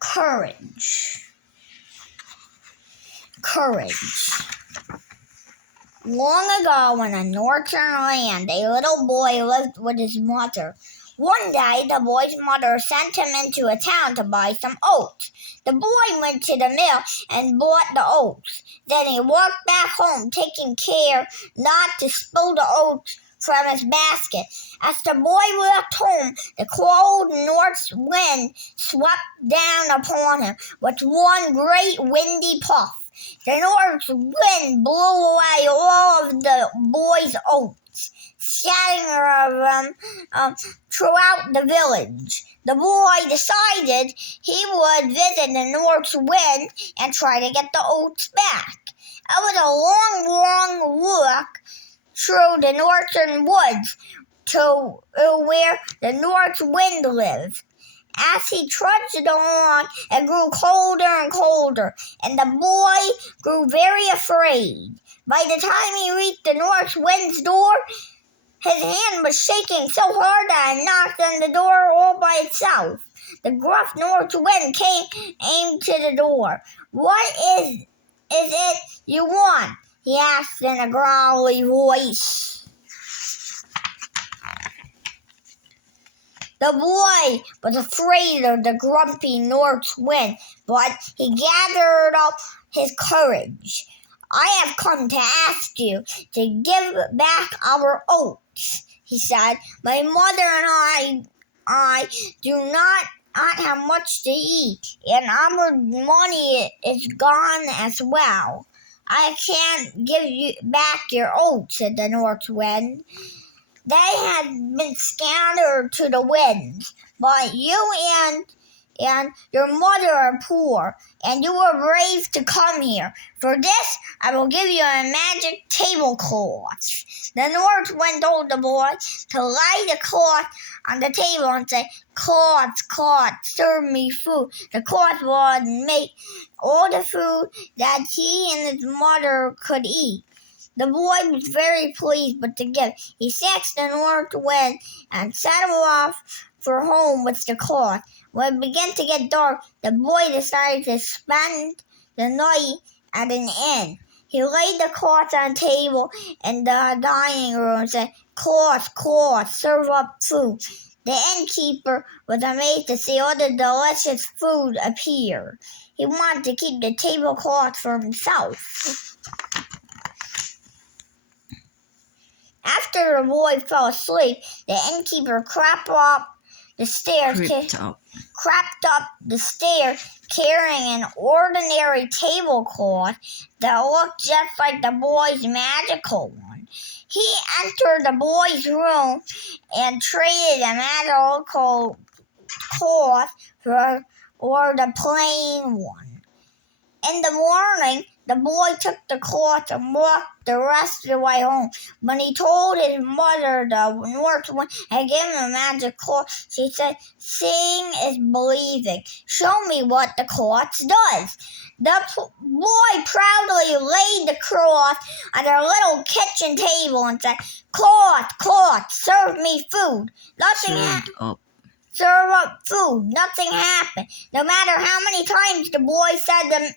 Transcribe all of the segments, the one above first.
Courage. Long ago, in a northern land, a little boy lived with his mother. One day, the boy's mother sent him into a town to buy some oats. The boy went to the mill and bought the oats. Then he walked back home, taking care not to spill the oats from his basket. As the boy walked home, the cold north wind swept down upon him with one great windy puff. The north wind blew away all of the boy's oats, scattering them throughout the village. The boy decided he would visit the north wind and try to get the oats back. It was a long walk through the northern woods to where the north wind lived. As he trudged along, it grew colder and colder, and the boy grew very afraid. By the time he reached the north wind's door, his hand was shaking so hard that it knocked on the door all by itself. The gruff north wind came to the door. "What is it you want?" he asked in a growly voice. The boy was afraid of the grumpy north wind, but he gathered up his courage. "I have come to ask you to give back our oats," he said. "My mother and I do not have much to eat, and our money is gone as well." "I can't give you back your oats," said the north wind. "They had been scattered to the winds, but you and your mother are poor, and you were brave to come here. For this, I will give you a magic tablecloth." The north wind told the boy to lay the cloth on the table and say, Cloth, serve me food." The cloth would make all the food that he and his mother could eat. The boy was very pleased with the gift. He thanked the north wind and set off for home with the cloth. When it began to get dark, the boy decided to spend the night at an inn. He laid the cloth on the table in the dining room and said, Cloth, serve up food." The innkeeper was amazed to see all the delicious food appear. He wanted to keep the tablecloth for himself. After the boy fell asleep, the innkeeper crept up the stairs, carrying an ordinary tablecloth that looked just like the boy's magical one. He entered the boy's room and traded the magical cloth for the plain one. In the morning, the boy took the cloth and walked the rest of the way home. When he told his mother the north wind had given him a magic cloth, she said, "Seeing is believing. Show me what the cloth does." The boy proudly laid the cloth on their little kitchen table and said, Cloth, serve me food." Serve up food. Nothing happened. No matter how many times the boy said the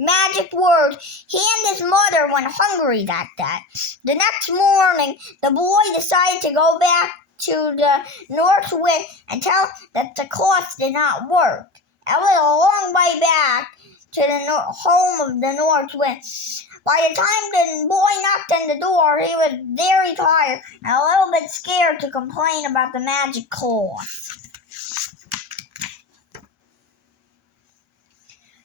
magic words, he and his mother went hungry that day. The next morning, the boy decided to go back to the north wind and tell that the cloth did not work. It was a long way back to the home of the north wind. By the time the boy knocked on the door, he was very tired and a little bit scared to complain about the magic cloth.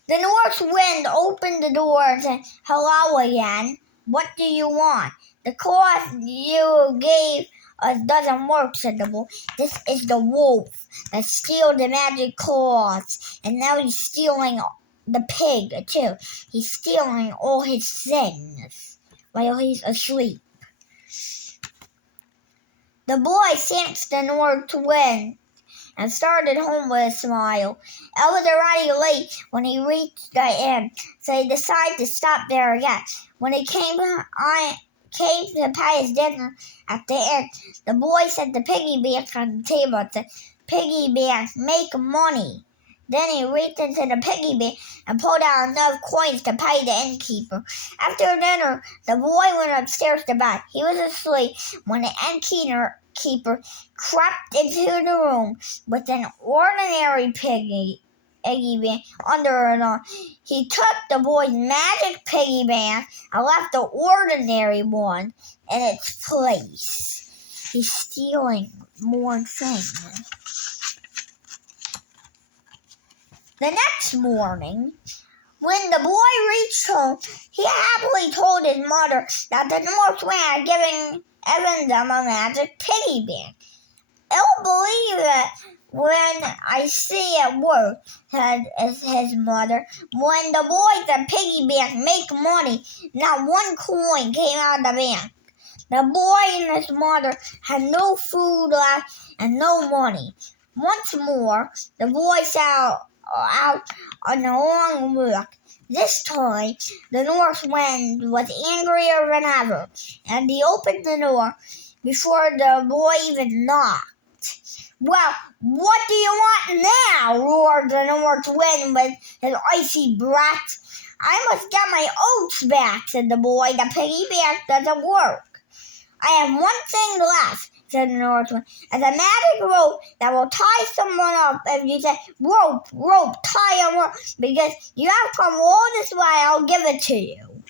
The north wind opened the door and said, "Hello again. What do you want?" "The cloth you gave us doesn't work," said the boy. "This is the wolf that steals the magic cloths, and now he's stealing the pig too. He's stealing all his things while he's asleep." The boy thanked the north wind and started home with a smile. It was already late when he reached the inn, so he decided to stop there again. When he came to pay his dinner at the inn, the boy set the piggy bank on the table and said, "Piggy bank, make money." Then he reached into the piggy bank and pulled out enough coins to pay the innkeeper. After dinner, the boy went upstairs to bed. He was asleep when the innkeeper crept into the room with an ordinary piggy bank under an arm. He took the boy's magic piggy bank and left the ordinary one in its place. He's stealing more things. The next morning, when the boy reached home, he happily told his mother that the North Wind had given them a magic piggy bank. "I'll believe it when I see it work," said his mother. When the boys at piggy bank make money, not one coin came out of the bank. The boy and his mother had no food left and no money. Once more, the boy set out on a long walk. This time, the North Wind was angrier than ever, and he opened the door before the boy even knocked. "Well, what do you want now?" roared the North Wind with his icy breath. "I must get my oats back," said the boy. "The piggy bank doesn't work." "I have one thing left," said the North Wind. "It's a magic rope that will tie someone up if you say, 'Rope, rope, tie him up,' because you have come all this way. I'll give it to you."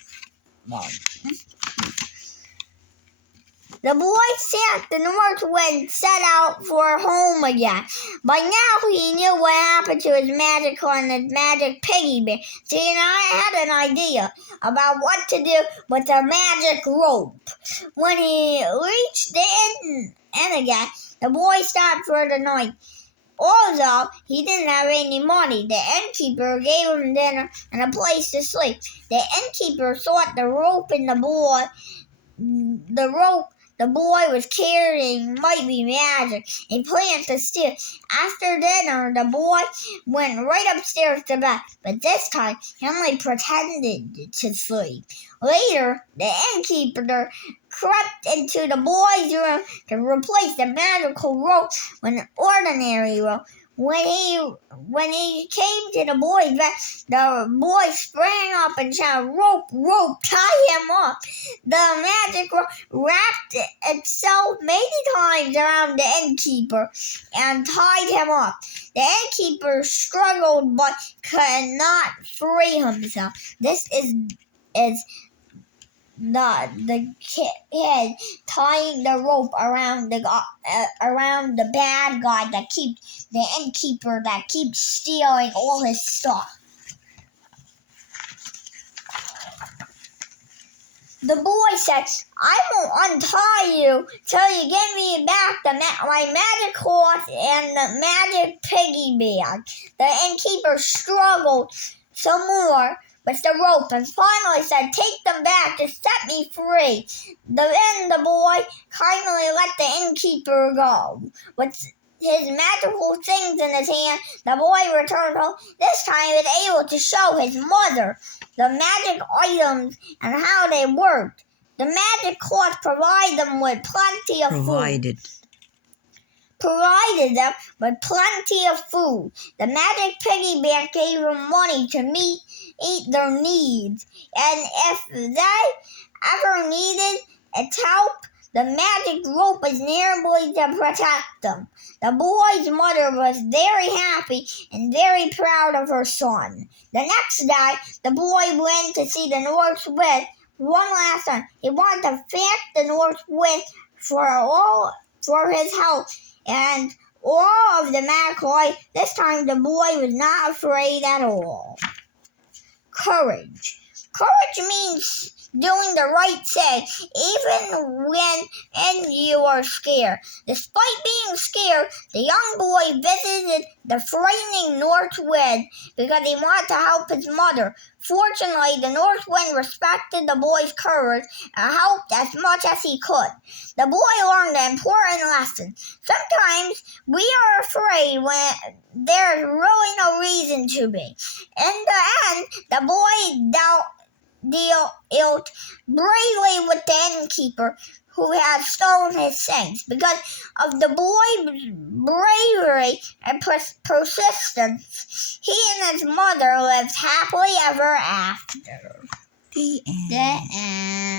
The boy thanked the North Wind, set out for home again. By now he knew what happened to his magical and his magic piggy bank. So he had an idea about what to do with the magic rope. When he reached the inn again, the boy stopped for the night. Although he didn't have any money, the innkeeper gave him dinner and a place to sleep. The innkeeper thought the rope the boy was carrying might be magic. He planned to steal. After dinner, the boy went right upstairs to bed, but this time he only pretended to sleep. Later, the innkeeper crept into the boy's room to replace the magical rope with an ordinary rope. When he came to the boy's bed, the boy sprang up and shouted, "Rope, rope, tie him up!" The magic rope wrapped itself many times around the innkeeper and tied him up. The innkeeper struggled but could not free himself. This is the kid tying the rope around the bad guy the innkeeper that keeps stealing all his stuff. The boy said, "I won't untie you till you give me back my magic horse and the magic piggy bank." The innkeeper struggled some more with the rope and finally said, "Take them back to set me free." Then the boy kindly let the innkeeper go. With his magical things in his hand, the boy returned home. This time he was able to show his mother the magic items and how they worked. The magic cloth provided them with plenty of food. Provided them with plenty of food. The magic piggy bank gave them money to meet their needs, and if they ever needed its help, the magic rope was nearby to protect them. The boy's mother was very happy and very proud of her son. The next day, the boy went to see the North Wind one last time. He wanted to thank the North Wind for his help and all of the magical light. This time the boy was not afraid at all. Courage. Courage means doing the right thing, even when you are scared. Despite being scared, the young boy visited the frightening North Wind because he wanted to help his mother. Fortunately, the North Wind respected the boy's courage and helped as much as he could. The boy learned an important lesson. Sometimes we are afraid when there's really no reason to be. In the end, the boy dealt bravely with the innkeeper who had stolen his things. Because of the boy's bravery and persistence, he and his mother lived happily ever after. The end. The end.